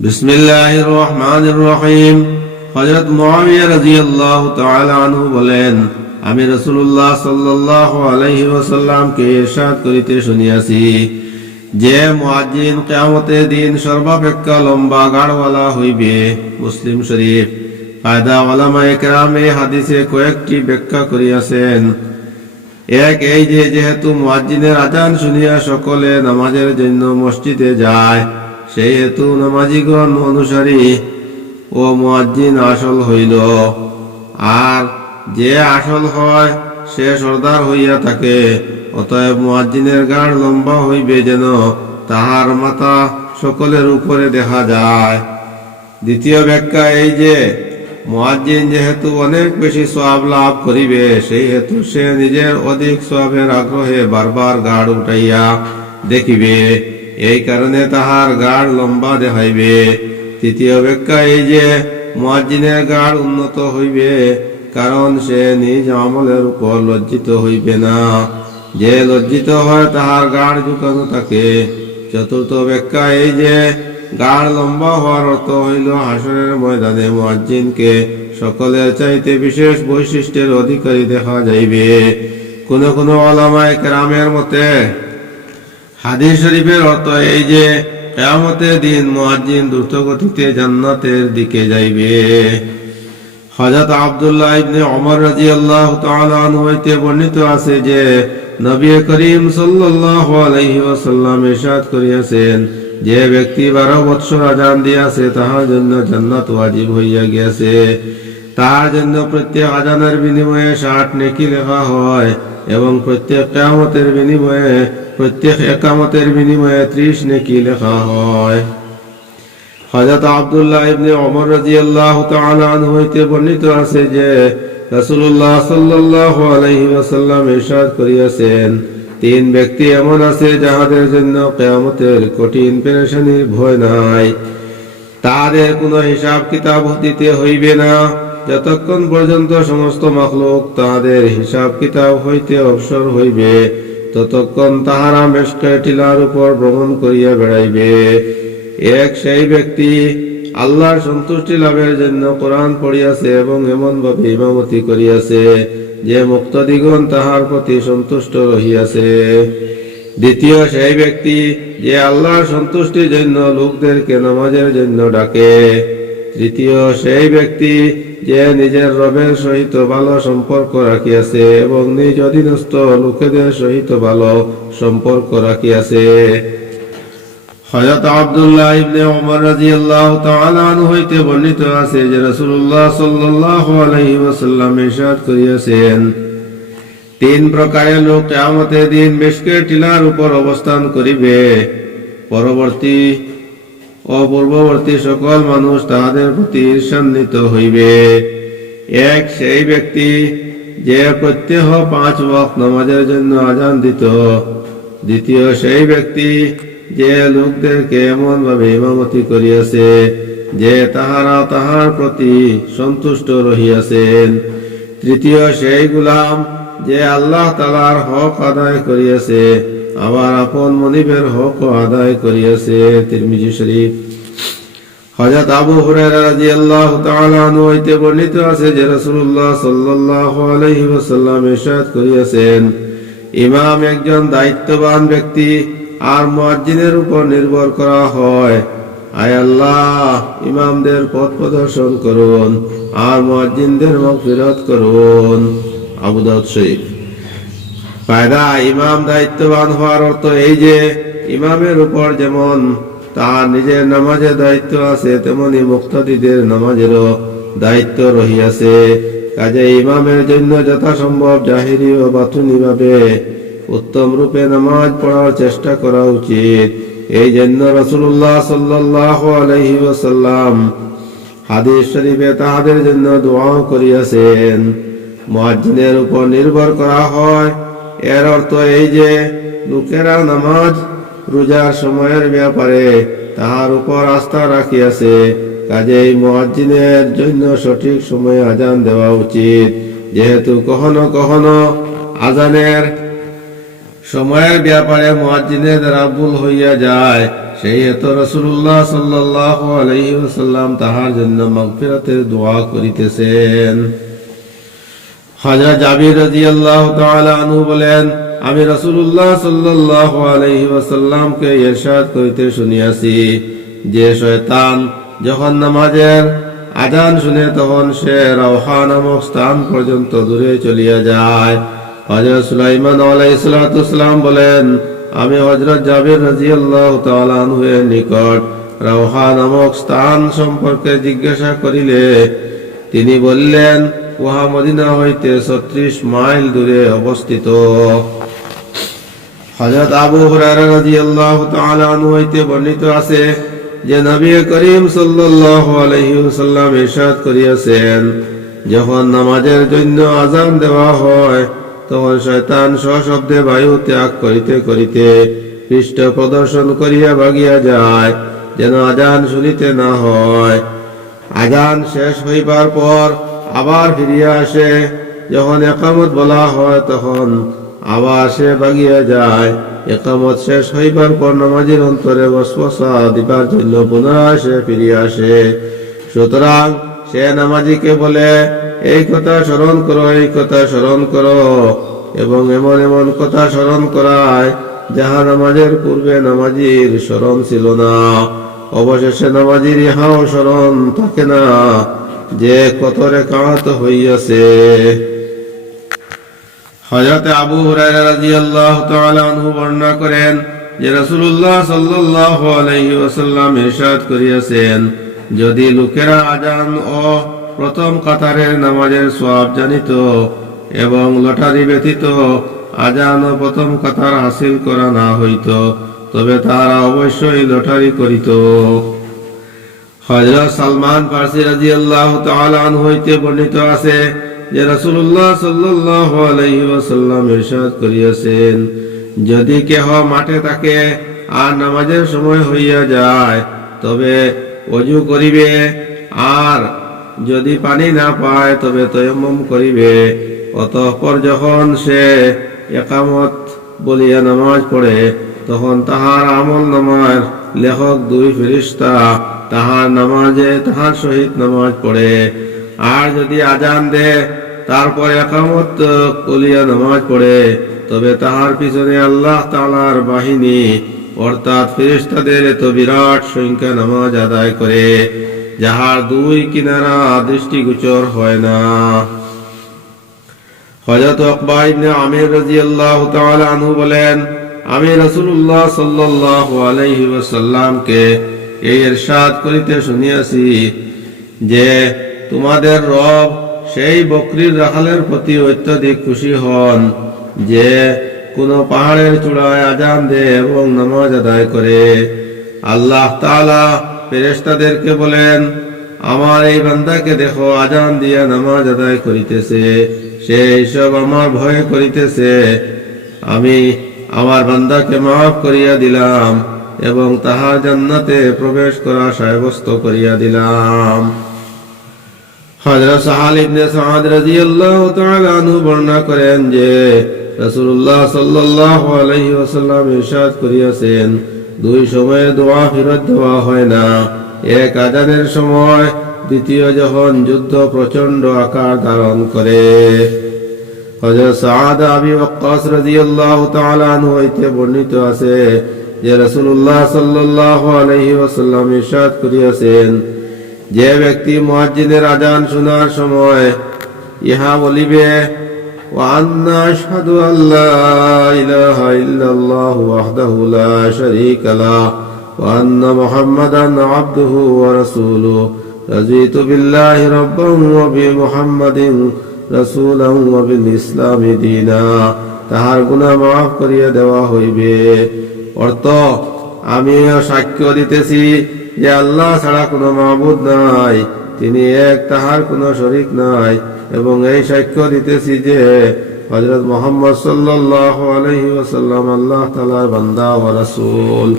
বিসমিল্লাহির রহমানির রহিম। হযরত মুআবিয়া রাদিয়াল্লাহু তাআলা আনহু বলেন, আমি রাসূলুল্লাহ সাল্লাল্লাহু আলাইহি ওয়াসাল্লামকে ইরশাদ করিতে শুনিয়াছি, যে মুয়াজ্জিন কিয়ামতের দিন সর্বাপেক্ষা লম্বা গাড়ওয়ালা হইবে। মুসলিম শরীফ। ফায়দা উলামায়ে কেরামে হাদিসে কয়েকটি ব্যাখ্যা করিয়াছেন। এক, এই যে যেহেতু মুয়াজ্জিনের আযান শুনিয়া সকলে নামাজের জন্য মসজিদে যায়, সেই হেতু নামাজিগণ অনুসারী ও মুয়াজ্জিন আসল হইল। আর যে আসল হয় সে সর্দার হইয়া থাকে, অতএব মুয়াজ্জিনের গাড় লম্বা হইবে যেন তাহার মাথা সকলের উপরে দেখা যায়। দ্বিতীয় ব্যাখ্যা এই যে মুয়াজ্জিন যেহেতু অনেক বেশি সওয়াব লাভ করিবে, সেই হেতু সে নিজের অধিক সওয়াবের আগ্রহে বারবার গাড় উঠাইয়া দেখিবে, এই কারণে তাহার গাড় লম্বা দেখাইবে। তৃতীয় ব্যাখ্যা এই যে মুয়াজ্জিনের গাড় উন্নত হইবে, কারণ সে নিজ আমলের উপর লজ্জিত হইবে না। যে লজ্জিত হয় তাহার গাড় ঝুঁকানো থাকে। চতুর্থ ব্যাখ্যা এই যে গাড় লম্বা হওয়ার অর্থ হইল হাসরের ময়দানে মুয়াজ্জিনকে সকলের চাইতে বিশেষ বৈশিষ্ট্যের অধিকারী দেখা যাইবে। কোন কোন উলামায়ে কেরামের মতে হাদিস শরীফের অর্থ এই যে কিয়ামতের দিন মুয়াজ্জিন দ্রুত গতিতে জান্নাতের দিকে যাইবে। হযরত আব্দুল্লাহ ইবনে ওমর রাদিয়াল্লাহু তাআলা আনহু হইতে বর্ণিত আছে যে নবী করিম সাল্লাল্লাহু আলাইহি ওয়াসাল্লাম ইরশাদ করিয়াছেন, যে ব্যক্তি 12 বৎসর আযান দিয়াছে তাহার জন্য জান্নাত ওয়াজিব হইয়া গিয়াছে। তাহার জন্য প্রত্যেক আযানের বিনিময়ে 60 নেকি লেখা হয় এবং প্রত্যেক একামতের বিনিময়ে 30 নেকি লেখা হয়। হযরত আব্দুল্লাহ ইবনে ওমর রাদিয়াল্লাহু তাআলা আনহু হইতে বর্ণিত আছে যে রাসূলুল্লাহ সাল্লাল্লাহু আলাইহি ওয়াসাল্লাম ইরশাদ করিয়াছেন, 3 ব্যক্তি এমন আছে যাহাদের জন্য কিয়ামতের কঠিন পেরেশানির ভয় নাই। তাহাদের কোনো হিসাব কিতাব দিতে হইবে না, যতক্ষণ পর্যন্ত সমস্ত মাখলুক তাহাদের হিসাব কিতাব হইতে অবসর হইবে, ততক্ষণ তাহারা মেশকে টিলার উপর ভ্রমণ করিয়া বেড়াইবে। এক, সেই ব্যক্তি আল্লাহর সন্তুষ্টি লাভের জন্য কোরআন পড়িয়াছে এবং এমন ভাবে ইমামতি করিয়াছে যে মুক্তাদিগণ তাহার প্রতি সন্তুষ্ট রহিয়াছে। দ্বিতীয়, সেই ব্যক্তি যে আল্লাহর সন্তুষ্টির জন্য লোকদেরকে নামাজের জন্য ডাকে। তৃতীয়, সেই ব্যক্তি যে নিজের রবের সহিত ভালো সম্পর্ক রাখিয়াছে এবং নিজ অধীনস্থ লোকেদের সহিত ভালো সম্পর্ক রাখিয়াছে। হযরত আব্দুল্লাহ ইবনে ওমর রাদিয়াল্লাহু তাআলা আনহু হইতে বর্ণিত আছে যে রাসূলুল্লাহ সাল্লাল্লাহু আলাইহি ওয়াসাল্লাম ইরশাদ করিয়াছেন, 3 প্রকারের লোক কিয়ামতের দিন মেশকের টিলার উপর অবস্থান করিবে। পরবর্তী ও পূর্ববর্তী সকল মানুষ তাহাদের প্রতি ঈর্ষান্বিত হইবে। এক, সেই ব্যক্তি যে প্রত্যহ 5 ওয়াক্ত নামাজের জন্য আযান দিত। দ্বিতীয়, সেই ব্যক্তি যে লোকদেরকে এমন ভাবে ইমামতি করিয়াছে যে তাহারা তাহার প্রতি সন্তুষ্ট রহিয়াছেন। তৃতীয়, সেই গোলাম যে আল্লাহ তাআলার হক আদায় করিয়াছে, আবার আপন মনিবের হক আদায় করিয়াছে। তিরমিজি শরীফ। হযরত আবু হুরায়রা রাদিয়াল্লাহু তাআলা আনহু হইতে বর্ণিত আছে যে রাসূলুল্লাহ সাল্লাল্লাহু আলাইহি ওয়াসাল্লাম ইরশাদ করিয়াছেন, ইমাম একজন দায়িত্ববান ব্যক্তি আর মুয়াজ্জিনের উপর নির্ভর করা হয়। আয় আল্লাহ, ইমামদের পথ প্রদর্শন করুন আর মুয়াজ্জিনদের মাগফিরাত করুন। আবু দাউদ শরীফ। ফায়দা, ইমাম দায়িত্ববান হওয়ার অর্থ এই যে ইমামের উপর যেমন তাহার নিজের নামাজের দায়িত্ব আছে, তেমনি মুক্তাদিদের নামাজেরও দায়িত্ব রহিয়াছে। কাজে ইমামের জন্য যথাসম্ভব জাহিরি ও বাতুনি ভাবে উত্তম রূপে নামাজ পড়ার চেষ্টা করা উচিত। এই জন্য রাসূলুল্লাহ সাল্লাল্লাহু আলাইহি ওয়াসাল্লাম হাদিস শরীফে তাহাদের জন্য দোয়া করিয়াছেন। মুয়াজ্জিনের উপর নির্ভর করা হয়, এর অর্থ এই যে লোকেরা নামাজ রোজার সময়ের ব্যাপারে তাহার উপর আস্থা রাখিয়াছে। কাজেই মুয়াজ্জিনের জন্য সঠিক সময়ে আযান দেওয়া উচিত। যেহেতু কখনো কখনো আযানের সময়ের ব্যাপারে মুয়াজ্জিনের দ্বারা ভুল হইয়া যায়, সেই হেতু রাসূলুল্লাহ সাল্লাল্লাহু আলাইহি ওয়াসাল্লাম তাহার জন্য মাগফিরাতের দোয়া করিতেছেন। হযরত জাবির রাদিয়াল্লাহু তাআলা আনহু বলেন, আমি রাসূলুল্লাহ সাল্লাল্লাহু আলাইহি ওয়াসাল্লামকে ইরশাদ করিতে শুনিয়াছি যে শয়তান যখন নামাজের আযান শুনে তখন সে রাওহা নামক স্থান পর্যন্ত দূরে চলিয়া যায়। হযরত সুলাইমান আলাইহিস সালাতু ওয়াসসালাম বলেন, আমি হযরত জাবির রাদিয়াল্লাহু তাআলা আনহু এর নিকট রাওহা নামক স্থান সম্পর্কে জিজ্ঞাসা করিলে তিনি বললেন, উহা মদিনা হইতে 36 মাইল দূরে অবস্থিত। হযরত আবু হুরায়রা রাদিয়াল্লাহু তাআলা আনহু হইতে বর্ণিত আছে যে নবী করিম সাল্লাল্লাহু আলাইহি ওয়াসাল্লাম ইরশাদ করিয়াছেন, যখন নামাজের জন্য আযান দেওয়া হয় তখন শয়তান সশব্দে বায়ু ত্যাগ করিতে করিতে পৃষ্ঠ প্রদর্শন করিয়া ভাগিয়া যায়, যেন আযান শুনিতে না হয়। আযান শেষ হইবার পর আবার ফিরিয়া আসে। যখন ইকামত বলা হয় তখন আবার সে ভাগিয়া যায়। ইকামত শেষ হইবার পর নামাজীর অন্তরে ওয়াসওয়াসা দিবার জন্য পুনরায় সে ফিরিয়া আসে। সুতরাং সে নামাজীকে বলে, এই কথা স্মরণ করো, এই কথা স্মরণ করো, এবং এমন এমন কথা স্মরণ করায় যাহা নামাজের পূর্বে নামাজীর স্মরণ ছিল না। অবশেষে নামাজীর ইহাও স্মরণ থাকে না যে কত রাকাত হইয়াছে। হযরত আবু হুরায়রা রাদিয়াল্লাহু তাআলা আনহু বর্ণনা করেন যে রাসূলুল্লাহ সাল্লাল্লাহু আলাইহি ওয়াসাল্লাম ইরশাদ করিয়াছেন, যদি লোকেরা আযান ও প্রথম কাতারের নামাজের সওয়াব জানিত এবং লটারি ব্যতীত আযান ও প্রথম কাতার হাসিল করা না হইত, তবে তারা অবশ্যই লটারি করিত। হযরত সালমান ফারসি রাদিয়াল্লাহু তাআলা আনহু হইতে বর্ণিত আছে যে রাসূলুল্লাহ সাল্লাল্লাহু আলাইহি ওয়াসাল্লাম ইরশাদ করিয়াছেন, যদি কেহ মাঠে থাকে আর নামাজের সময় হইয়া যায় তবে ওযু করিবে, আর যদি পানি না পায় তবে তায়াম্মুম করিবে। অতঃপর যখন সে ইকামত বলিয়া নামাজ পড়ে তখন তাহার আমল নামার লেখক 2 ফেরেশতা তাহার নামাজে তাহার সহিত নামাজ পড়ে। আর যদি আযান দে তারপর ইকামত বলিয়া নামাজ পড়ে তবে তাহার পিছনে আল্লাহ তাআলার বাহিনী অর্থাৎ ফেরেশতাদের এত বিরাট সংখ্যা নামাজ আদায় করে যাহার 2 কিনারা দৃষ্টিগোচর হয় না। হযরত উকবা ইবনে আমির রাদিয়াল্লাহু তাআলা আনহু বলেন, আমি রাসূলুল্লাহ সাল্লাল্লাহু আলাইহি ওয়াসাল্লামকে এই ইরশাদ করিতে শুনিয়াছি যে তোমাদের রব সেই বকরীর রাখালের প্রতি অত্যধিক খুশি হন যে কোন পাহাড়ের চূড়ায় আযান দেয় এবং নামাজ আদায় করে। আল্লাহ তাআলা ফেরেশতাদেরকে বলেন, আমার এই বান্দাকে দেখো, আযান দিয়া নামাজ আদায় করিতেছে, সে এইসব আমার ভয় করিতেছে, আমি আমার বান্দাকে মাফ করিয়া দিলাম এবং তাহার জান্নাতে প্রবেশ করা সাব্যস্ত করিয়া দিলাম। হযরত সাহাল ইবনে সাদ রাদিয়াল্লাহু তাআলা আনহু বর্ণনা করেন যে রাসূলুল্লাহ সাল্লাল্লাহু আলাইহি ওয়াসাল্লাম ইরশাদ করিয়াছেন, 2 সময়ে দোয়া ফিরত দেওয়া হয় না, এক আযানের সময়, দ্বিতীয় যখন যুদ্ধ প্রচন্ড আকার ধারণ করে। হযরত সাদ আবি ওয়াক্কাস রাদিয়াল্লাহু তাআলা আনহু হইতে বর্ণিত আছে যে রাসূলুল্লাহ সাল্লাল্লাহু আলাইহি ওয়াসাল্লাম ইরশাদ করিয়াছেন, যে ব্যক্তি মুয়াজ্জিনের আযান শোনার সময় ইহা বলিবে, ওয়া আন্না আশহাদু আল্লা ইলাহা ইল্লাল্লাহু ওয়াহদাহু লা শারীকা লাহু ওয়া আন্না মুহাম্মাদান আবদুহু ওয়া রাসূলুহু, রাযীতু বিল্লাহি রাব্বান ওয়া বি মুহাম্মাদিন রাসূলান ওয়া বিল ইসলামি দীনা, তাহার গুনাহ মাফ করিয়া দেওয়া হইবে। অর্থ, আমি সাক্ষ্য দিতেছি যে আল্লাহ ছাড়া কোনো মাবুদ নাই, তিনি এক, তাহার কোনো শরীক নাই, এবং এই সাক্ষ্য দিতেছি যে হযরত মুহাম্মদ সাল্লাল্লাহু আলাইহি ওয়াসাল্লাম আল্লাহ তাআলার বান্দা ও রাসূল।